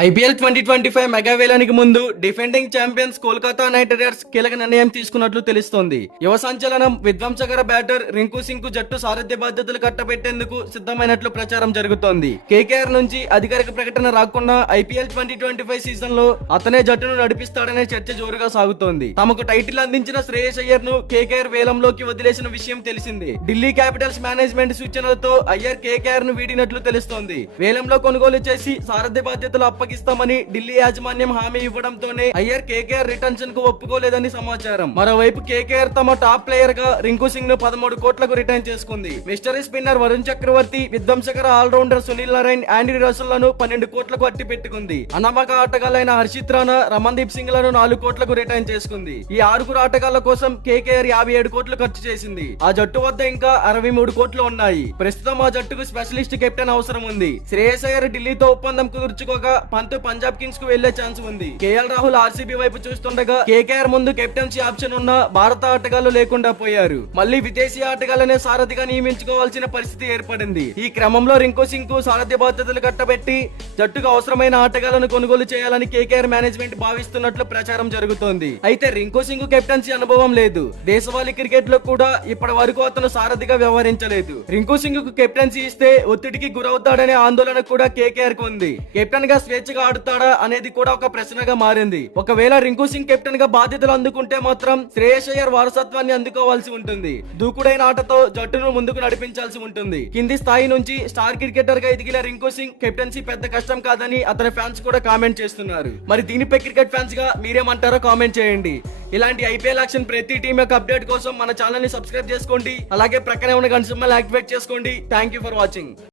IPL 2025 mega వేలానికి ముందు defending champions Kolkata night riders కీలక నిర్ణయం తీసుకున్నట్లు తెలుస్తోంది. యువ సంచలనం విధ్వంసకర బ్యాటర్ రింకు సింగ్ కు జట్టు సారథ్య బాధ్యతలు కట్టబెట్టేందుకు సిద్ధమైనట్లు ప్రచారం జరుగుతోంది. కేకేఆర్ నుంచి అధికారిక ప్రకటన రాకుండా ఐపీఎల్ 2025 సీజన్ లో అతనే జట్టును నడిపిస్తాడనే చర్చ జోరుగా సాగుతోంది. తమకు టైటిల్ అందించిన శ్రేయస్ అయ్యర్ ను కేకేఆర్ వేలంలోకి వదిలేసిన విషయం తెలిసిందే. ఢిల్లీ క్యాపిటల్స్ మేనేజ్మెంట్ సూచనలతో అయ్యర్ కేకేఆర్ ను వీడినట్లు తెలుస్తోంది. వేలంలో కొనుగోలు చేసి సారథ్య బాధ్యతలు అప్పగిస్తామని ఢిల్లీ యాజమాన్యం హామీ ఇవ్వడంతోనే అయ్యర్ కేకేఆర్ రిటర్న్స్ కు ఒప్పుకోలేదని సమాచారం. మరోవైపు కేకేఆర్ తమ టాప్ ప్లేయర్ గా రింకు సింగ్ ను 13 కోట్లకు రిటర్న్ చేసుకుంది. మిస్టరీ స్పిన్నర్ వరుణ్ చక్రవర్తి, విధ్వంసకర allrounder Sunil Narine, Andre Russell లను 12 కోట్లకు అట్టి పెట్టుకుంది. అనామక ఆటగాళ్లైన హర్షిత్ రాణా, రమన్దీప్ సింగ్ లను 4 కోట్లకు రిటర్న్ చేసుకుంది. ఈ 6 ఆటగాళ్ల కోసం కేకేఆర్ 57 కోట్లు ఖర్చు చేసింది. ఆ జట్టు వద్ద ఇంకా 63 కోట్లు ఉన్నాయి. ప్రస్తుతం ఆ జట్టుకు స్పెషలిస్ట్ కెప్టెన్ అవసరం ఉంది. శ్రేయస్ అయ్యర్ ఢిల్లీతో ఒప్పందం కుదుర్చుకోగా పంత్ పంజాబ్ కింగ్స్ కు వెళ్లే ఛాన్స్ ఉంది. కేఎల్ రాహుల్ ఆర్సీబీ వైపు చూస్తుండగా కేకేఆర్ ముందు కెప్టెన్సీ ఆప్షన్ ఉన్న భారత ఆటగాళ్లు లేకుండా పోయారు. మళ్లీ విదేశీ ఆటగాళ్లనే సారథిగా నియమించుకోవాల్సిన పరిస్థితి ఏర్పడింది. ఈ క్రమంలో రింకు సింగ్ కు సారథ్య బాధ్యతలు కట్టబెట్టి జట్టుకు అవసరమైన ఆటగాళ్లను కొనుగోలు చేయాలని కేకేఆర్ మేనేజ్మెంట్ భావిస్తున్నట్లు ప్రచారం జరుగుతోంది. అయితే రింకు సింగ్ కెప్టెన్సీ అనుభవం లేదు. దేశవాళీ క్రికెట్ లో కూడా ఇప్పటి వరకు అతను సారథిగా వ్యవహరించలేదు. రింకు సింగ్ కు కెప్టెన్సీ ఇస్తే ఒత్తిడికి గురవుతాడనే ఆందోళన కూడా కేకేఆర్ కు ఉంది. కెప్టెన్ గా స్వేచ్ఛగా ఆడుతాడా అనేది కూడా ఒక ప్రశ్నగా మారింది. ఒకవేళ రింకు సింగ్ కెప్టెన్ గా బాధ్యతలు అందుకుంటే మాత్రం శ్రేయస్ అయ్యర్ వారసత్వాన్ని అందుకోవాల్సి ఉంటుంది. దూకుడైన ఆటతో జట్టును ముందుకు నడిపించాల్సి ఉంటుంది. కింది స్థాయి నుంచి స్టార్ క్రికెటర్ గా ఎదిగిన రింకు సింగ్ కెప్టెన్సీ పెద్ద కష్టం కాదని అతని ఫ్యాన్స్ కూడా కామెంట్ చేస్తున్నారు. మరి దీనిపై క్రికెట్ ఫ్యాన్స్ గా మీరేమంటారో కామెంట్ చేయండి. ఇలాంటి ఐపీఎల్ యాక్షన్ ప్రతి టీం యొక్క అప్డేట్ కోసం మన ఛానల్ ని సబ్స్క్రైబ్ చేసుకోండి. అలాగే ప్రక్కనే ఉన్న గంట సింబల్ యాక్టివేట్ చేసుకోండి. Thank you for watching.